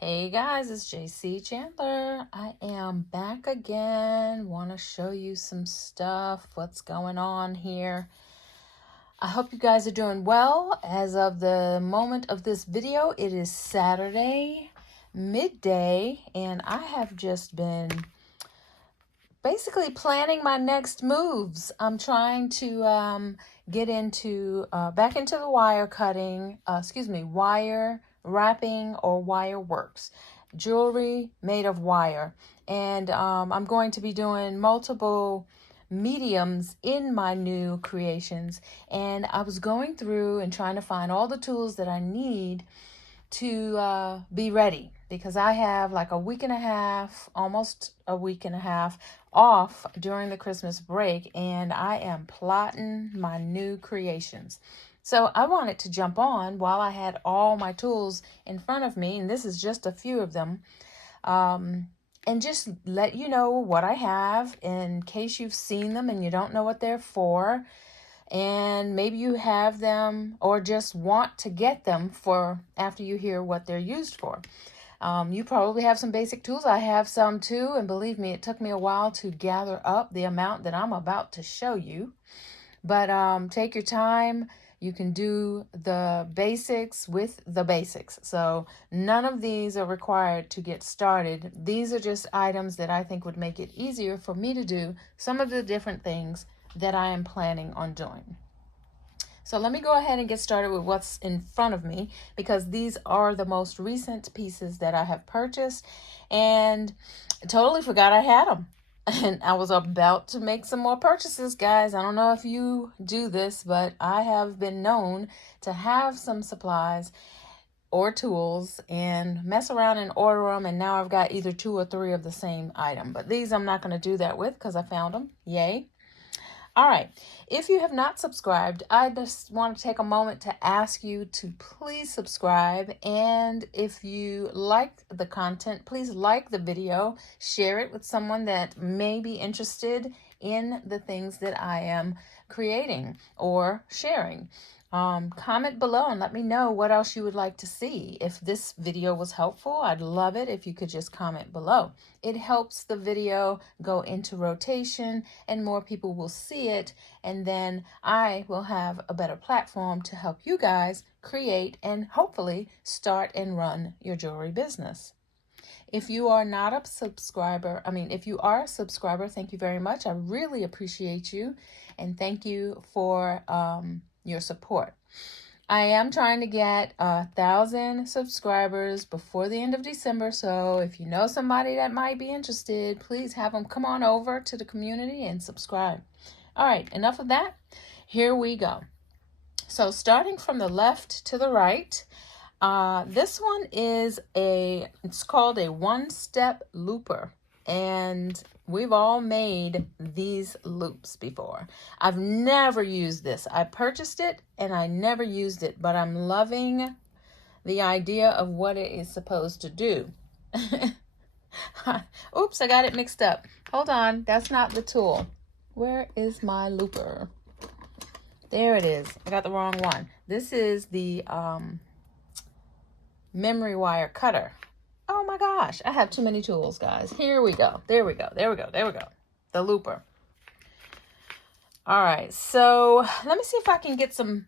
Hey guys, it's JayCee Chandler. I am back again. Want to show you some stuff, what's going on here. I hope you guys are doing well. As of the moment of this video, it is Saturday, midday, and I have just been basically planning my next moves. I'm trying to get into back into the wire cutting, wire wrapping or wire works, jewelry made of wire. And I'm going to be doing multiple mediums in my new creations. And I was going through and trying to find all the tools that I need to be ready, because I have like a week and a half, almost a week and a half off during the Christmas break, and I am plotting my new creations. So I wanted to jump on while I had all my tools in front of me, and this is just a few of them, and just let you know what I have in case you've seen them and you don't know what they're for. And maybe you have them or just want to get them for after you hear what they're used for. You probably have some basic tools. I have some too, and believe me, it took me a while to gather up the amount that I'm about to show you. But take your time. You can do the basics with the basics. So none of these are required to get started. These are just items that I think would make it easier for me to do some of the different things that I am planning on doing. So let me go ahead and get started with what's in front of me, because these are the most recent pieces that I have purchased, and I totally forgot I had them. And I was about to make some more purchases, guys. I don't know if you do this, but I have been known to have some supplies or tools and mess around and order them, and now I've got either 2 or 3 of the same item. But these I'm not going to do that with because I found them. Yay. All right, if you have not subscribed, I just want to take a moment to ask you to please subscribe. And if you like the content, please like the video, share it with someone that may be interested in the things that I am creating or sharing. Comment below and let me know what else you would like to see. If this video was helpful, I'd love it if you could just comment below. It helps the video go into rotation and more people will see it, and then I will have a better platform to help you guys create and hopefully start and run your jewelry business. If you are not a subscriber, if you are a subscriber, thank you very much. I really appreciate you, and thank you for your support. I am trying to get 1,000 subscribers before the end of December, so if you know somebody that might be interested, please have them come on over to the community and subscribe. All right, enough of that. Here we go. So starting from the left to the right, this one is it's called a one-step looper, and we've all made these loops before. I've never used this. I purchased it and I never used it, but I'm loving the idea of what it is supposed to do. Oops, I got it mixed up. Hold on, that's not the tool. Where is my looper? There it is. I got the wrong one. This is the memory wire cutter. Oh my gosh, I have too many tools, guys. Here we go. There we go. The looper. All right, so let me see if I can get some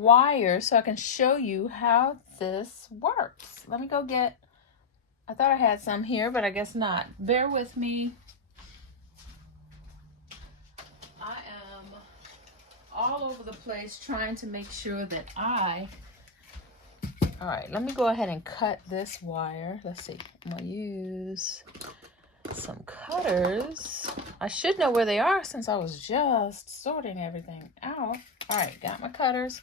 wire so I can show you how this works. Let me go get, I thought I had some here, but I guess not. Bear with me. I am all over the place trying to make sure that all right, let me go ahead and cut this wire. Let's see, I'm gonna use some cutters. I should know where they are since I was just sorting everything out. All right, got my cutters.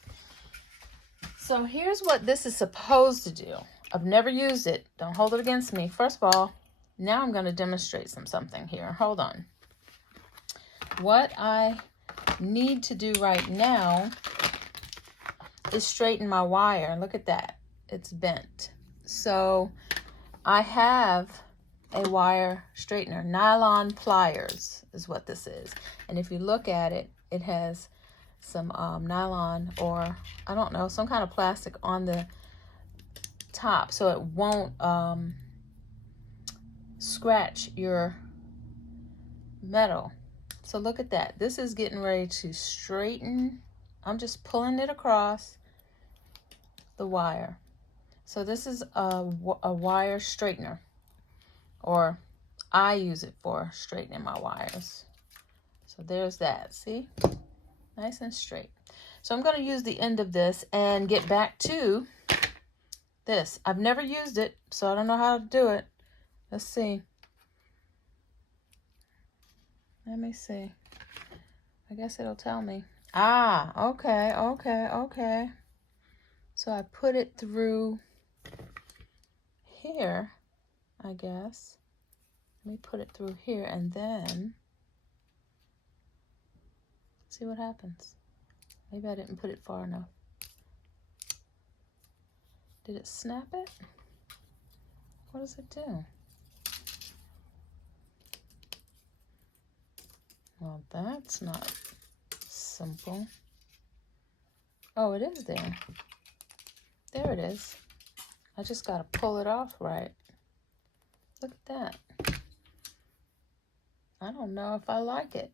So here's what this is supposed to do. I've never used it. Don't hold it against me. First of all, now I'm gonna demonstrate something here. Hold on. What I need to do right now is straighten my wire. Look at that. It's bent. So I have a wire straightener. Nylon Pliers is what this is. And if you look at it, it has some nylon, or I don't know, some kind of plastic on the top so it won't scratch your metal. So look at that. This is getting ready to straighten. I'm just pulling it across the wire. So this is a wire straightener, or I use it for straightening my wires. So there's that. See? Nice and straight. So I'm going to use the end of this and get back to this. I've never used it, so I don't know how to do it. Let's see. Let me see. I guess it'll tell me. Ah, okay, okay, okay. So I put it through here, I guess. Let me put it through here and then see what happens. Maybe I didn't put it far enough. Did it snap it? What does it do? Well, that's not simple. Oh, it is there. There it is. I just got to pull it off right. Look at that. I don't know if I like it.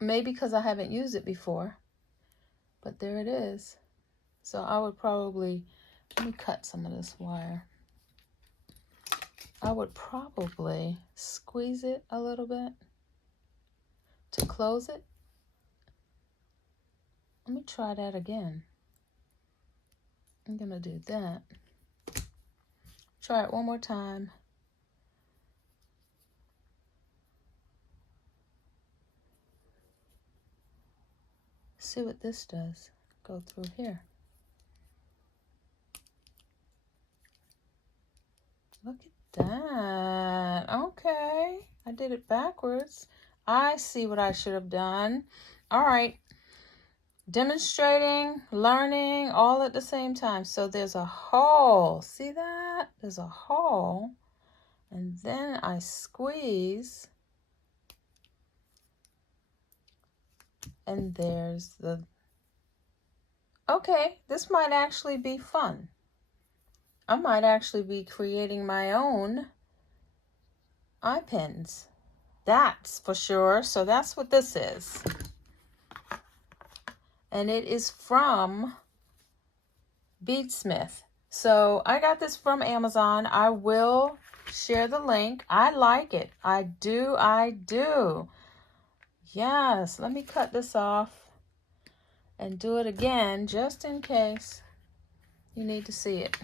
Maybe because I haven't used it before. But there it is. So I would probably, let me cut some of this wire. I would probably squeeze it a little bit to close it. Let me try that again. I'm gonna do that. Try it one more time. See what this does. Go through here. Look at that. Okay. I did it backwards. I see what I should have done. All right. Demonstrating, learning, all at the same time. So there's a hole. See that? There's a hole. And then I squeeze. And there's the... Okay, this might actually be fun. I might actually be creating my own eye pins. That's for sure. So that's what this is. And it is from Beadsmith. So I got this from Amazon. I will share the link. I like it. I do. Yes, let me cut this off and do it again just in case you need to see it.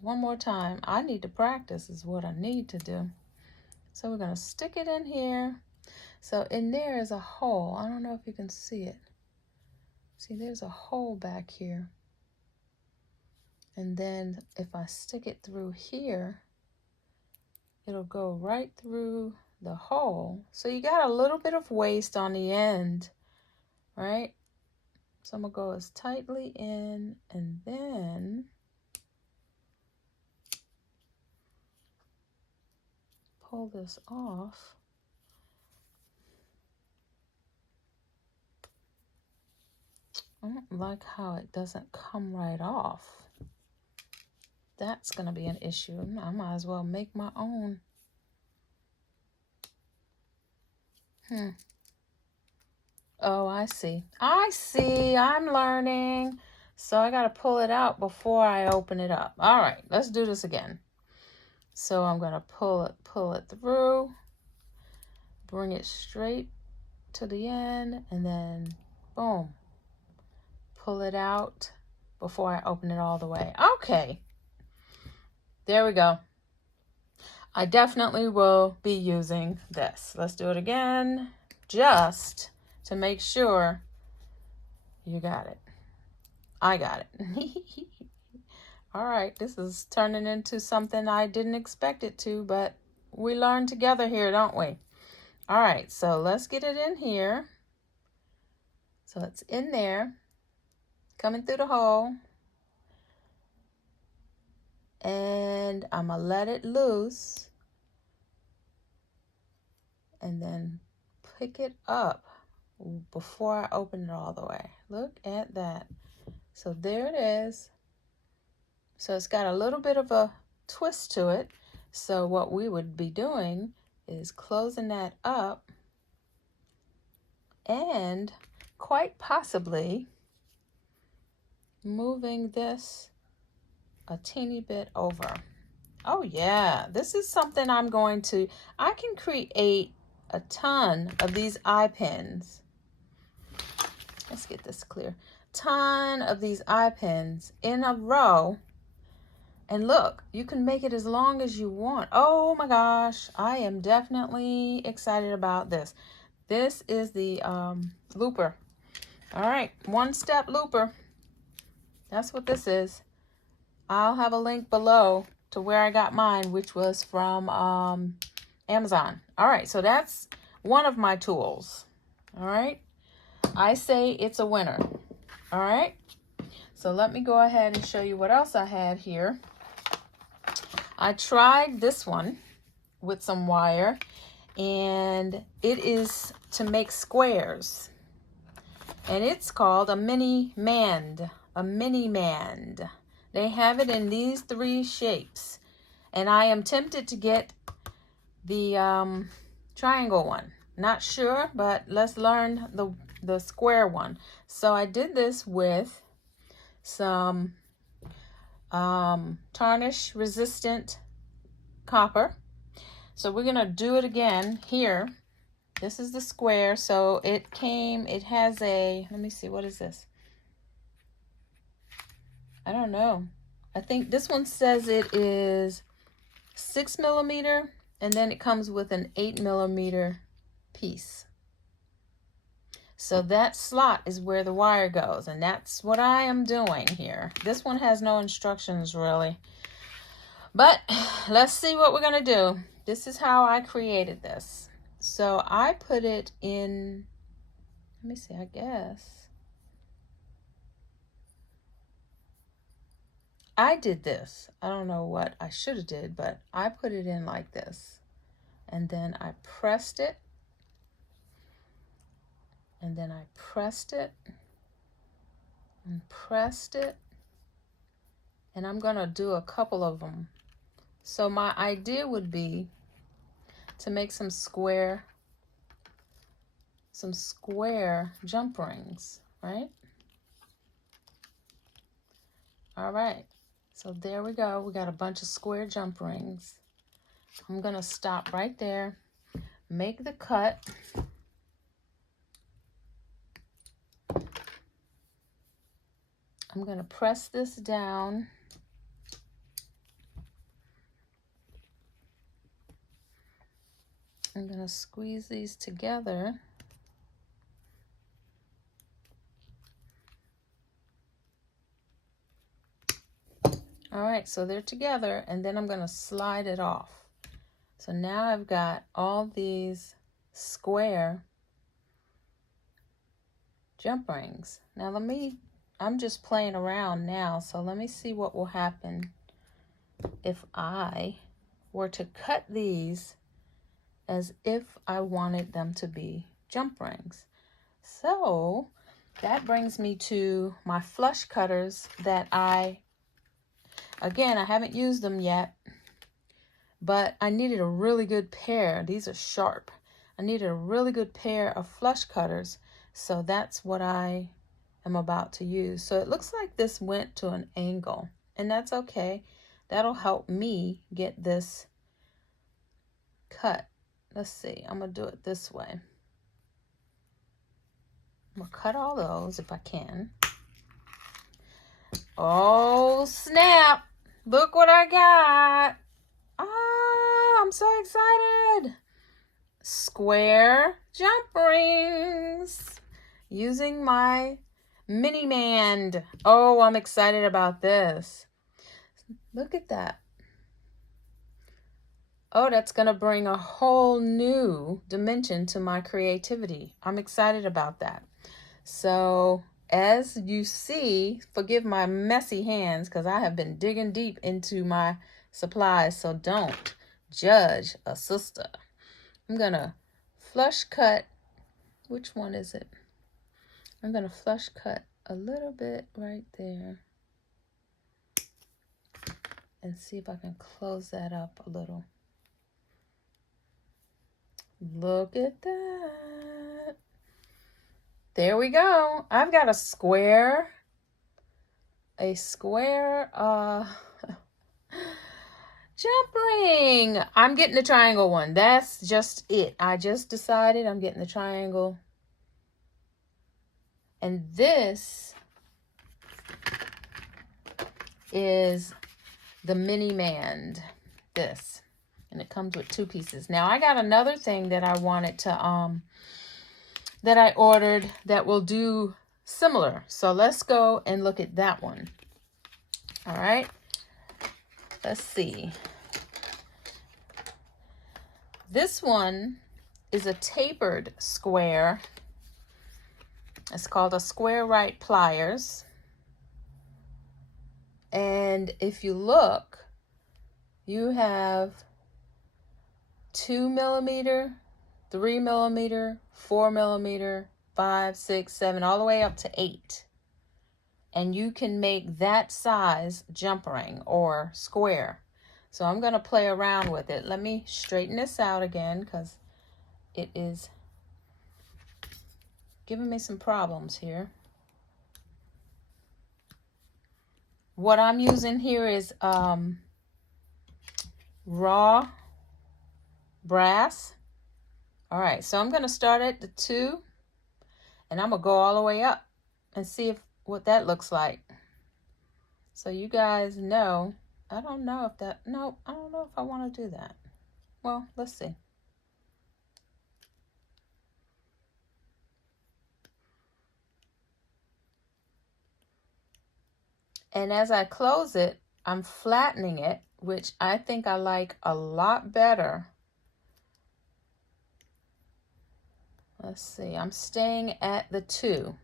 One more time. I need to practice is what I need to do. So we're going to stick it in here. So in there is a hole. I don't know if you can see it. See, there's a hole back here. And then if I stick it through here, it'll go right through the hole. So you got a little bit of waste on the end, right? So I'm going to go as tightly in and then pull this off. I don't like how it doesn't come right off. That's going to be an issue. I might as well make my own. Oh, I see. I'm learning. So I got to pull it out before I open it up. All right, let's do this again. So I'm going to pull it through, bring it straight to the end, and then boom, pull it out before I open it all the way. Okay, there we go. I definitely will be using this. Let's do it again, just to make sure you got it. I got it. All right, this is turning into something I didn't expect it to, but we learn together here, don't we? All right, so let's get it in here. So it's in there, coming through the hole. And I'm going to let it loose. And then pick it up before I open it all the way. Look at that. So there it is. So it's got a little bit of a twist to it. So what we would be doing is closing that up and quite possibly moving this a teeny bit over. Oh yeah, this is something I can create a ton of these eye pins. Let's get this clear. Ton of these eye pins in a row. And look, you can make it as long as you want. Oh my gosh, I am definitely excited about this. This is the looper. All right, one-step looper. That's what this is. I'll have a link below to where I got mine, which was from Amazon. All right, so that's one of my tools. All right, I say it's a winner. All right, so let me go ahead and show you what else I had here. I tried this one with some wire, and it is to make squares, and it's called a mini mand. A mini mand. They have it in these 3 shapes, and I am tempted to get the triangle one. Not sure, but let's learn the square one. So I did this with some tarnish resistant copper. So we're gonna do it again here. This is the square. So it has a, let me see, what is this? I don't know. I think this one says it is 6 millimeter, and then it comes with an 8 millimeter piece. So that slot is where the wire goes, and that's what I am doing here. This one has no instructions really, but let's see what we're gonna do. This is how I created this. So I put it in, let me see, I guess I did this. I don't know what I should have did, but I put it in like this, and then I pressed it, and then I pressed it and pressed it, and I'm gonna do a couple of them. So my idea would be to make some square jump rings, right? All right, so there we go. We got a bunch of square jump rings. I'm gonna stop right there, make the cut. I'm gonna press this down. I'm gonna squeeze these together. All right, so they're together, and then I'm gonna slide it off. So now I've got all these square jump rings. Now I'm just playing around now, so let me see what will happen if I were to cut these as if I wanted them to be jump rings. So that brings me to my flush cutters that again, I haven't used them yet, but I needed a really good pair. These are sharp. I needed a really good pair of flush cutters, so that's what I am about to use. So it looks like this went to an angle, and that's okay. That'll help me get this cut. Let's see, I'm gonna do it this way. I'm gonna cut all those if I can. Oh snap, look what I got. Ah, I'm so excited. Square jump rings using my mini mand. Oh, I'm excited about this. Look at that. Oh, that's gonna bring a whole new dimension to my creativity. I'm excited about that. So as you see, forgive my messy hands because I have been digging deep into my supplies, so don't judge a sister. I'm gonna flush cut. Which one is it? I'm gonna flush cut a little bit right there. and see if I can close that up a little. Look at that. There we go. I've got a square jump ring. I'm getting the triangle one. That's just it. I just decided I'm getting the triangle. And this is the mini mand. This. And it comes with 2 pieces. Now I got another thing that I wanted to that I ordered that will do similar. So let's go and look at that one. All right. Let's see. This one is a tapered square. It's called a square Rite pliers. And if you look, you have 2 millimeter, 3 millimeter, 4 millimeter, 5, 6, 7, all the way up to 8. And you can make that size jump ring or square. So I'm going to play around with it. Let me straighten this out again because it is giving me some problems here. What I'm using here is raw brass. All right, so I'm going to start at the 2 and I'm going to go all the way up and see what that looks like. So you guys know, I don't know if that, no, I don't know if I want to do that. Well, let's see. And as I close it, I'm flattening it, which I think I like a lot better. Let's see, I'm staying at the 2.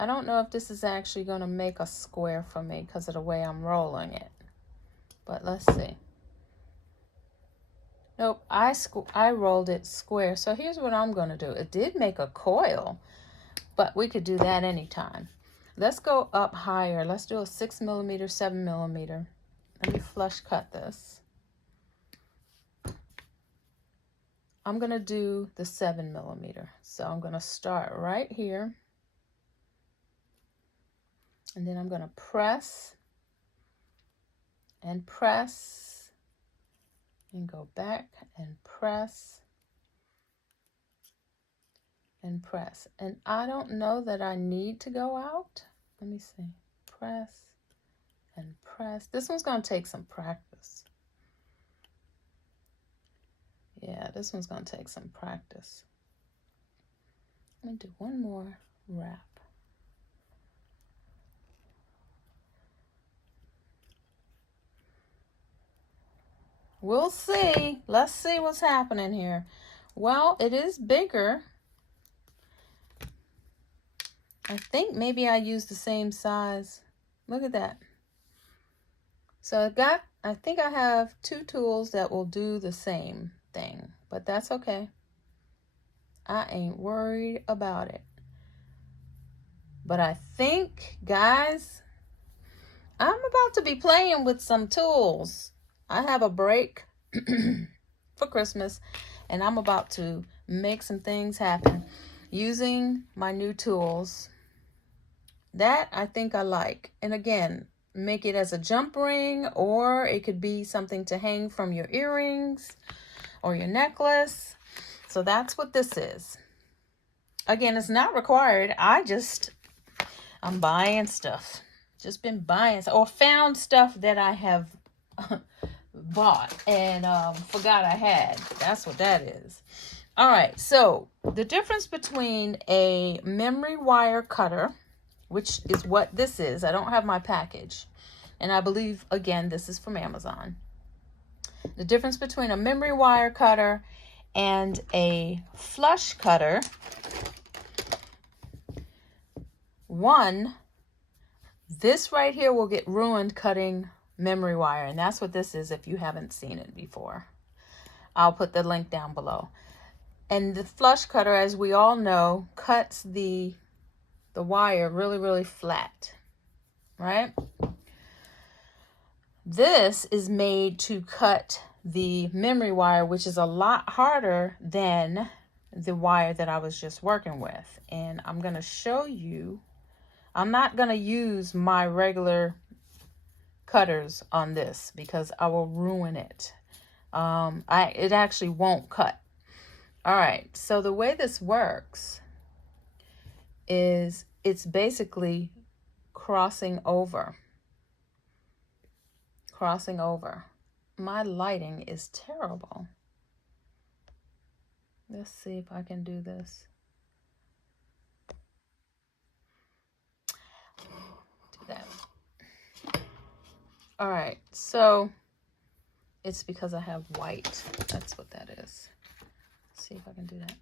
I don't know if this is actually going to make a square for me because of the way I'm rolling it. But let's see. Nope, I rolled it square. So here's what I'm going to do. It did make a coil, but we could do that anytime. Let's go up higher. Let's do a 6 millimeter, 7 millimeter. Let me flush cut this. I'm going to do the 7 millimeter. So I'm going to start right here. And then I'm going to press and press and go back and press and press. And I don't know that I need to go out. Let me see. Press and press. This one's going to take some practice. Yeah, this one's going to take some practice. Let me do one more wrap. We'll see. Let's see what's happening here. Well, it is bigger. I think maybe I used the same size. Look at that. So I think I have 2 tools that will do the same thing, but that's okay. I ain't worried about it. But I think, guys, I'm about to be playing with some tools. I have a break for Christmas, and I'm about to make some things happen using my new tools. That I think I like. And again, make it as a jump ring, or it could be something to hang from your earrings or your necklace. So that's what this is. Again, it's not required. I'm buying stuff. Just been buying or found stuff that I have bought and forgot I had. That's what that is. All right, so the difference between a memory wire cutter, which is what this is. I don't have my package. And I believe, again, this is from Amazon. The difference between a memory wire cutter and a flush cutter. One, this right here will get ruined cutting memory wire. And that's what this is if you haven't seen it before. I'll put the link down below. And the flush cutter, as we all know, cuts the wire really, really flat, right? This is made to cut the memory wire, which is a lot harder than the wire that I was just working with. And I'm going to show you, I'm not going to use my regular cutters on this because I will ruin it. It actually won't cut. All right, so the way this works is it's basically crossing over. My lighting is terrible. Let's see if I can do this. Do that. All right, so it's because I have white. That's what that is. Let's see if I can do that.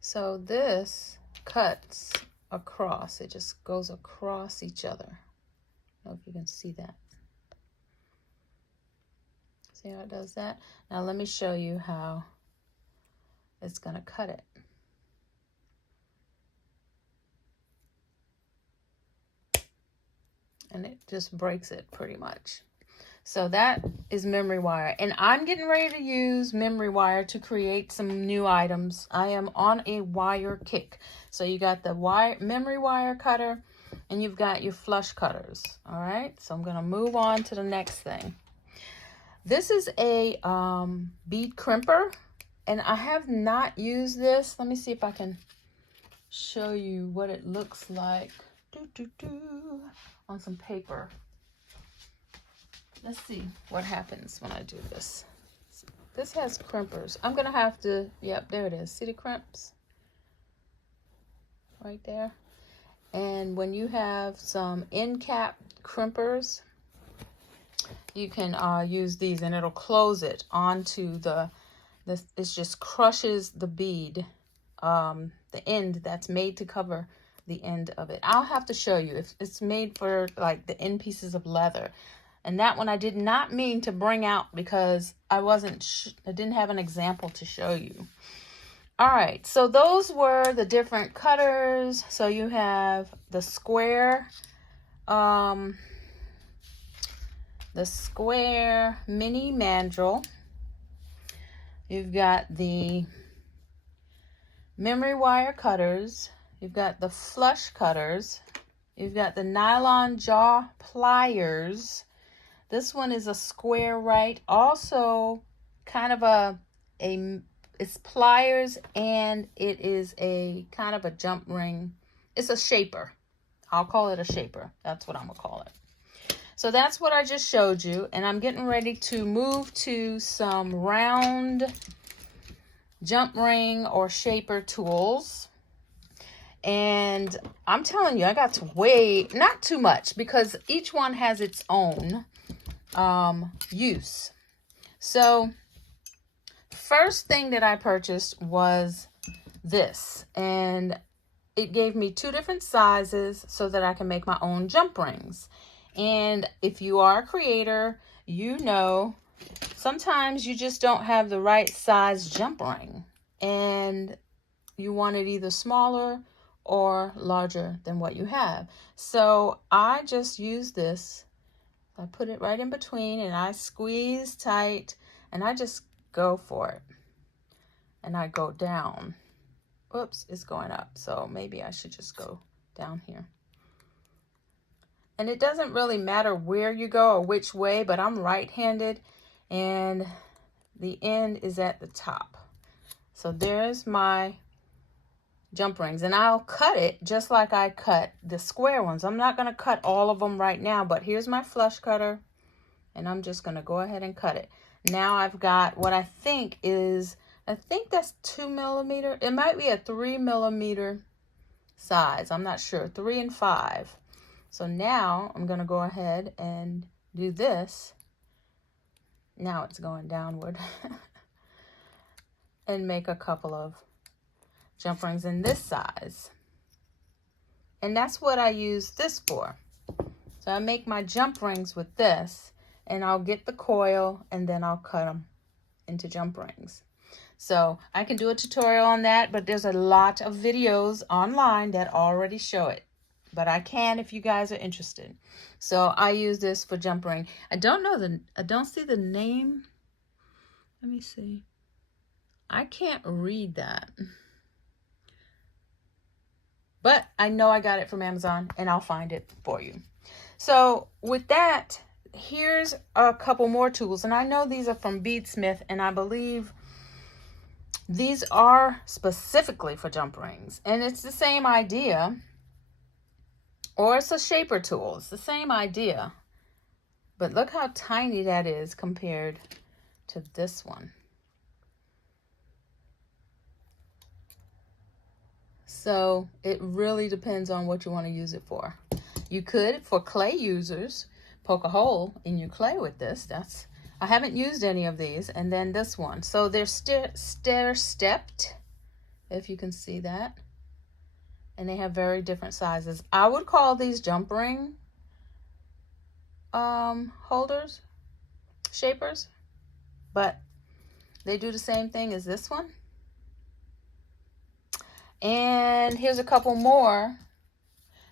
So this cuts across. It just goes across each other. I don't know if you can see that. See how it does that? Now let me show you how it's going to cut it. And it just breaks it pretty much. So that is memory wire. And I'm getting ready to use memory wire to create some new items. I am on a wire kick. So you got the memory wire cutter and you've got your flush cutters. All right, so I'm going to move on to the next thing. This is a bead crimper, and I have not used this. Let me see if I can show you what it looks like on some paper. Let's see what happens when I do this. This has crimpers. I'm going to have to, yep, there it is. See the crimps? Right there. And when you have some end cap crimpers, you can use these and it'll close it onto it just crushes the bead, the end that's made to cover the end of it. I'll have to show you. If it's made for like the end pieces of leather. And that one I did not mean to bring out because I didn't have an example to show you. All right, so those were the different cutters. So you have the square mini mandrel. You've got the memory wire cutters. You've got the flush cutters. You've got the Nylon Jaw Pliers. This one is a square Rite. Also kind of it's pliers, and it is a kind of a jump ring. It's a shaper. I'll call it a shaper. That's what I'm going to call it. So that's what I just showed you, and I'm getting ready to move to some round jump ring or shaper tools. And I'm telling you, I got to not too much because each one has its own use. So first thing that I purchased was this, and it gave me 2 different sizes so that I can make my own jump rings. And if you are a creator, you know sometimes you just don't have the right size jump ring and you want it either smaller or larger than what you have. So I just use this. I put it right in between and I squeeze tight and I just go for it. And I go down. Oops, it's going up. So maybe I should just go down here. And it doesn't really matter where you go or which way, but I'm right-handed and the end is at the top. So there's my jump rings, and I'll cut it just like I cut the square ones. I'm not going to cut all of them right now, but here's my flush cutter, and I'm just going to go ahead and cut it. Now I've got what I think that's 2 millimeter. It might be a 3 millimeter size. I'm not sure. 3 and 5. So now I'm going to go ahead and do this. Now it's going downward. And make a couple of jump rings in this size. And that's what I use this for. So I make my jump rings with this, and I'll get the coil and then I'll cut them into jump rings. So I can do a tutorial on that, but there's a lot of videos online that already show it. but I can if you guys are interested. So I use this for jump ring. I don't see the name. Let me see. I can't read that. But I know I got it from Amazon, and I'll find it for you. So with that, here's a couple more tools. And I know these are from Beadsmith, and I believe these are specifically for jump rings. And it's the same idea. Or it's a shaper tool. It's the same idea. But look how tiny that is compared to this one. So it really depends on what you want to use it for. You could, for clay users, poke a hole in your clay with this. I haven't used any of these. And then this one. So they're stair-stepped, if you can see that. And they have very different sizes. I would call these jump ring holders, shapers. But they do the same thing as this one. And here's a couple more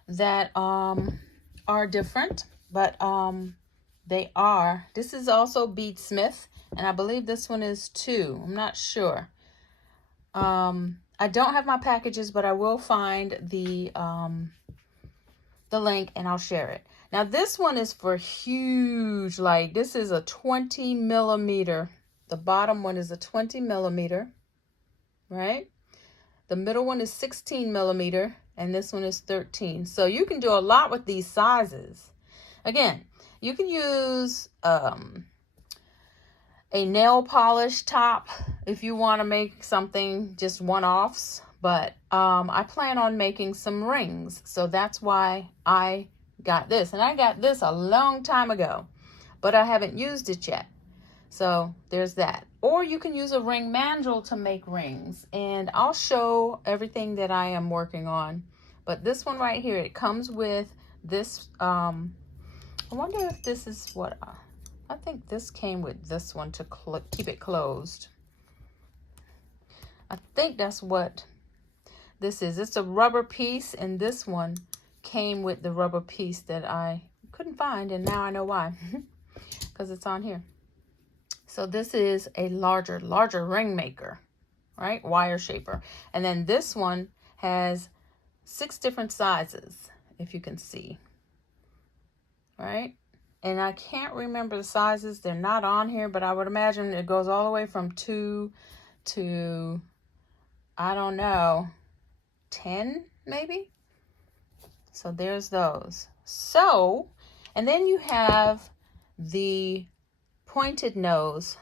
that are different, but this is also Beadsmith, and I believe this one is too. I'm not sure. I don't have my packages, but I will find the link and I'll share it. Now this one is for huge, like this is a 20 millimeter. The bottom one is a 20 millimeter, right? The middle one is 16 millimeter, and this one is 13. So you can do a lot with these sizes. Again, you can use a nail polish top if you want to make something just one-offs. But I plan on making some rings. So that's why I got this. And I got this a long time ago, but I haven't used it yet. So there's that. Or you can use a ring mandrel to make rings. And I'll show everything that I am working on. But this one right here, it comes with this. I wonder if this is what, I think this came with this one to keep it closed. I think that's what this is. It's a rubber piece, and this one came with the rubber piece that I couldn't find. And now I know why, because it's on here. So this is a larger ring maker, right? Wire shaper. And then this one has 6 different sizes, if you can see, right? And I can't remember the sizes. They're not on here, but I would imagine it goes all the way from 2 to, I don't know, 10 maybe. So there's those. So, and then you have the pointed nose,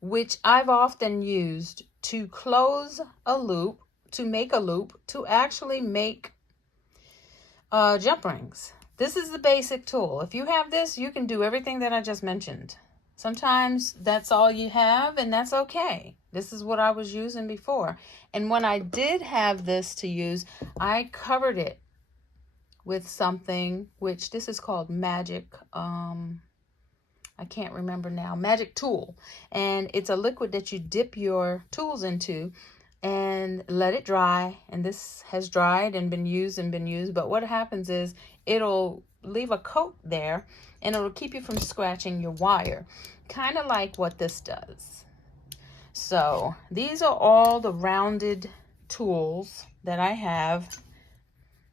which I've often used to close a loop, to make a loop, to actually make jump rings. This is the basic tool. If you have this, you can do everything that I just mentioned. Sometimes that's all you have, and that's okay. This is what I was using before. And when I did have this to use, I covered it with something, which this is called Magic, I can't remember now, Magic Tool. And it's a liquid that you dip your tools into and let it dry. And this has dried and been used. But what happens is it'll leave a coat there, and it'll keep you from scratching your wire, kind of like what this does. So these are all the rounded tools that I have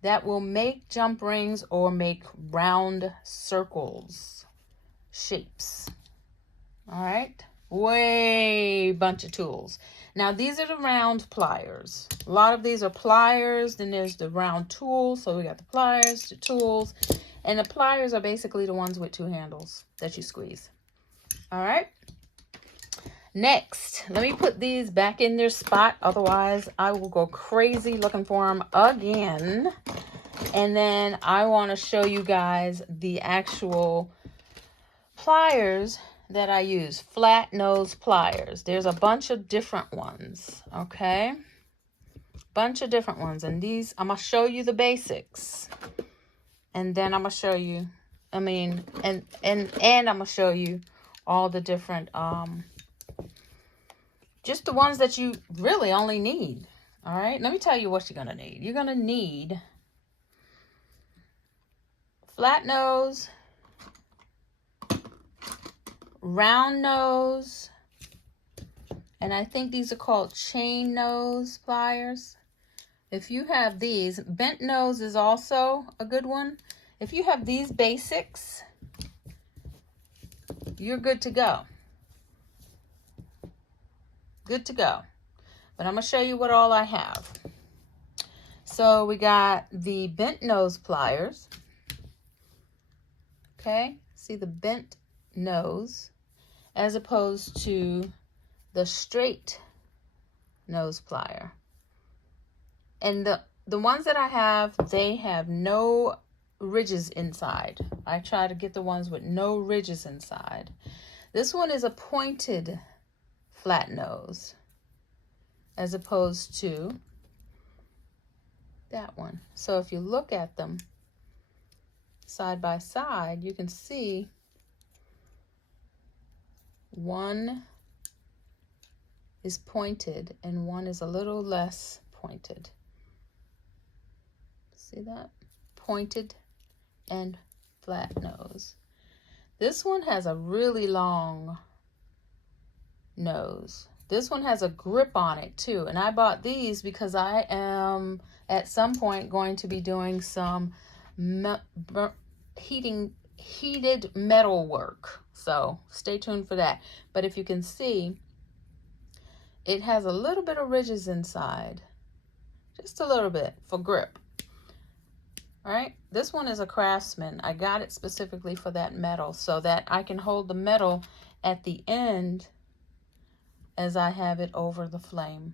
that will make jump rings or make round circles, shapes. All right, bunch of tools. Now these are the round pliers. A lot of these are pliers. Then there's the round tools. So we got the pliers, the tools, and the pliers are basically the ones with 2 handles that you squeeze. All right. Next, let me put these back in their spot. Otherwise, I will go crazy looking for them again. And then I want to show you guys the actual pliers that I use, flat nose pliers. There's a bunch of different ones, okay? Bunch of different ones. And these, I'm going to show you the basics. And then I'm going to show you, and I'm going to show you all the different, just the ones that you really only need, All right, let me tell you what you're going to need. You're going to need flat nose, round nose, and I think these are called chain nose pliers. If you have these, bent nose is also a good one. If you have these basics, you're good to go. Good to go. But I'm going to show you what all I have. So we got the bent nose pliers. Okay, see the bent nose as opposed to the straight nose plier. And the ones that I have, they have no ridges inside. I try to get the ones with no ridges inside. This one is a pointed flat nose as opposed to that one. So if you look at them side by side, you can see one is pointed and one is a little less pointed. See that? Pointed and flat nose. This one has a really long nose. This one has a grip on it too, and I bought these because I am at some point going to be doing some heated metal work, so stay tuned for that. But if you can see, it has a little bit of ridges inside, just a little bit for grip. All right, this one is a Craftsman. I got it specifically for that metal so that I can hold the metal at the end as I have it over the flame,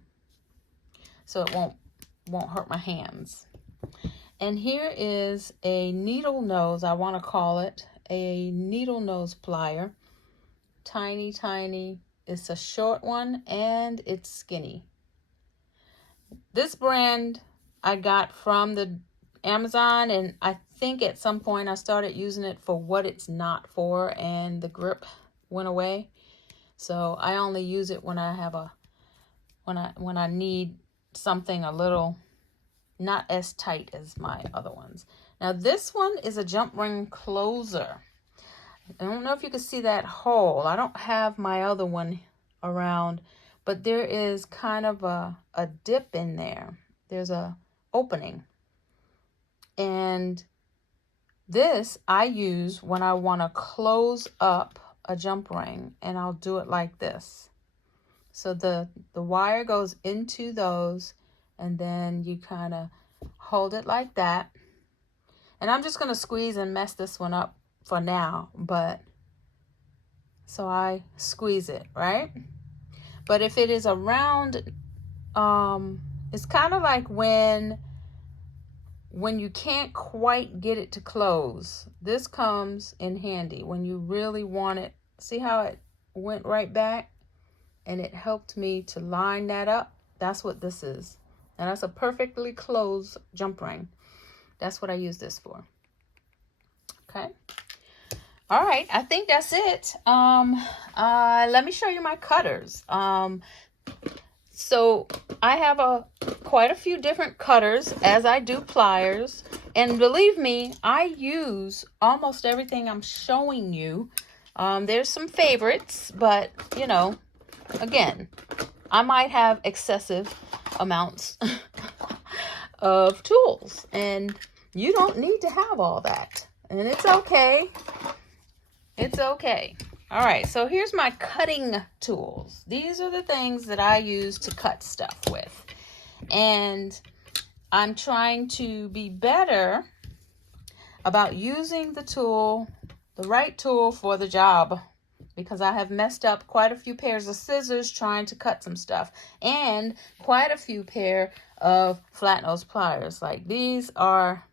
so it won't hurt my hands. And here is a needle nose, I want to call it a needle nose plier. Tiny, tiny. It's a short one and it's skinny. This brand I got from the Amazon, and I think at some point I started using it for what it's not for, and the grip went away. So I only use it when I have when I need something a little not as tight as my other ones. Now this one is a jump ring closer. I don't know if you can see that hole. I don't have my other one around, but there is kind of a dip in there. There's a opening. And this I use when I want to close up a jump ring, and I'll do it like this. So the wire goes into those, and then you kind of hold it like that. And I'm just going to squeeze and mess this one up for now, but so I squeeze it, right? But if it is a round, it's kind of like when you can't quite get it to close. This comes in handy when you really want it. See how it went right back? And it helped me to line that up. That's what this is. And that's a perfectly closed jump ring. That's what I use this for. Okay. All right, I think that's it. Let me show you my cutters. So I have quite a few different cutters as I do pliers. And believe me, I use almost everything I'm showing you. There's some favorites, but you know, again, I might have excessive amounts of tools, and you don't need to have all that, and it's okay. It's okay. All right, so here's my cutting tools. These are the things that I use to cut stuff with, and I'm trying to be better about using the tool, the right tool for the job, because I have messed up quite a few pairs of scissors trying to cut some stuff, and quite a few pair of flat nose pliers. Like these are,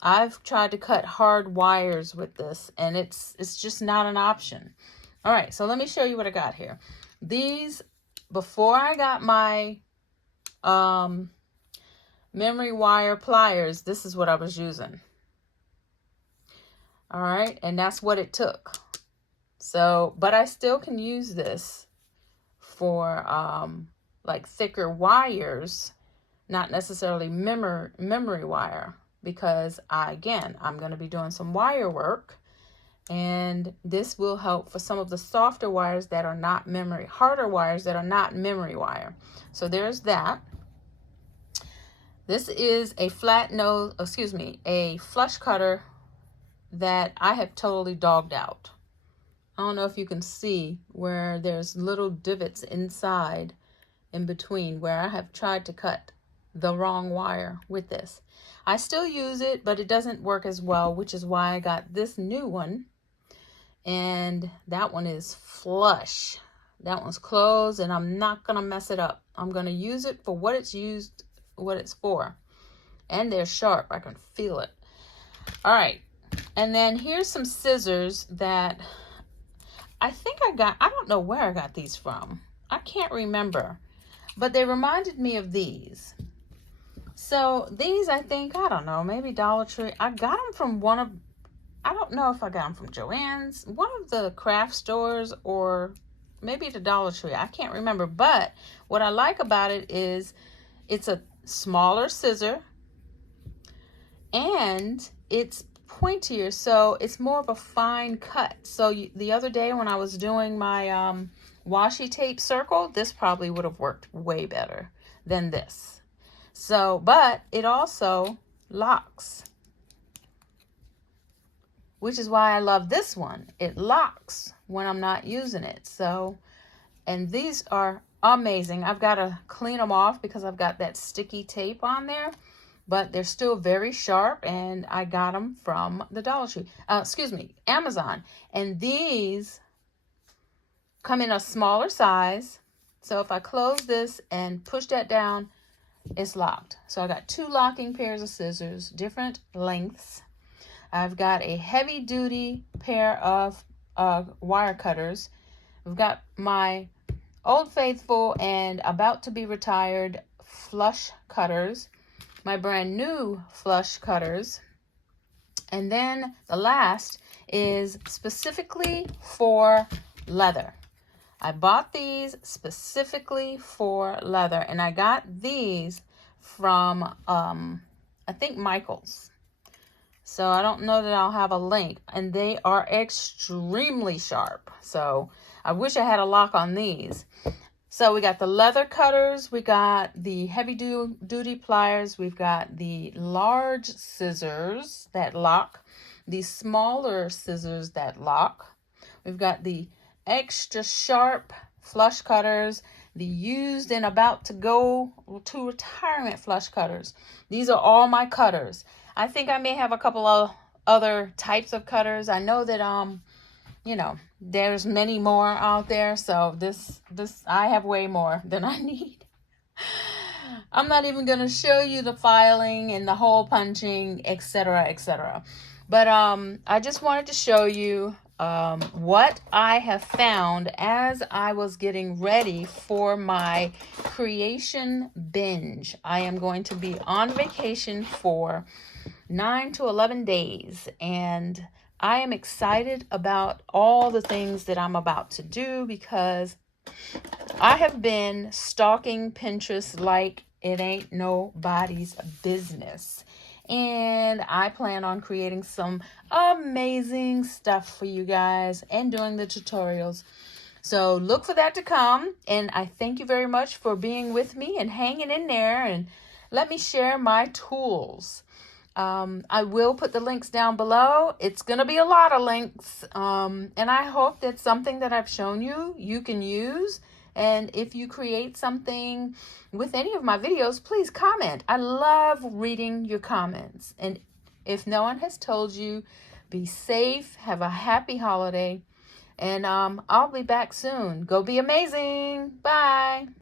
I've tried to cut hard wires with this, and it's just not an option. All right, so let me show you what I got here. These, before I got my memory wire pliers, this is what I was using. All right, and that's what it took. So, but I still can use this for like thicker wires, not necessarily memory wire, because I'm going to be doing some wire work, and this will help for some of the softer wires that are not memory, harder wires that are not memory wire. So there's that. This is a a flush cutter that I have totally dogged out. I don't know if you can see where there's little divots inside, in between, where I have tried to cut the wrong wire with this. I still use it, but it doesn't work as well, which is why I got this new one. And that one is flush. That one's closed, and I'm not gonna mess it up. I'm gonna use it for what it's for. And they're sharp. I can feel it. All right. And then here's some scissors that I think I don't know where I got these from. I can't remember, but they reminded me of these. So these, I don't know, maybe Dollar Tree. I got them from I don't know if I got them from Joann's, one of the craft stores, or maybe the Dollar Tree. I can't remember, but what I like about it is it's a smaller scissor and it's pointier, so it's more of a fine cut. So the other day when I was doing my washi tape circle, this probably would have worked way better than this. So, but it also locks, which is why I love this one. It locks when I'm not using it. So, and these are amazing. I've got to clean them off because I've got that sticky tape on there, but they're still very sharp, and I got them from the Dollar Tree, Amazon. And these come in a smaller size. So if I close this and push that down, it's locked. So I got two locking pairs of scissors, different lengths. I've got a heavy duty pair of wire cutters. I've got my Old Faithful and about to be retired flush cutters, my brand new flush cutters, and then the last is specifically for leather. I bought these specifically for leather, and I got these from I think Michael's. So I don't know that I'll have a link, and they are extremely sharp. So I wish I had a lock on these. So we got the leather cutters, we got the heavy duty pliers, we've got the large scissors that lock, the smaller scissors that lock. We've got the extra sharp flush cutters, the used and about to go to retirement flush cutters. These are all my cutters. I think I may have a couple of other types of cutters. I know that there's many more out there, so this I have way more than I need. I'm not even going to show you the filing and the hole punching, etc., etc. But I just wanted to show you what I have found as I was getting ready for my creation binge. I am going to be on vacation for 9 to 11 days, and I am excited about all the things that I'm about to do because I have been stalking Pinterest like it ain't nobody's business. And I plan on creating some amazing stuff for you guys and doing the tutorials. So look for that to come. And I thank you very much for being with me and hanging in there. And let me share my tools. I will put the links down below. It's going to be a lot of links. And I hope that something that I've shown you can use. And if you create something with any of my videos, please comment. I love reading your comments. And if no one has told you, be safe, have a happy holiday, and I'll be back soon. Go be amazing. Bye.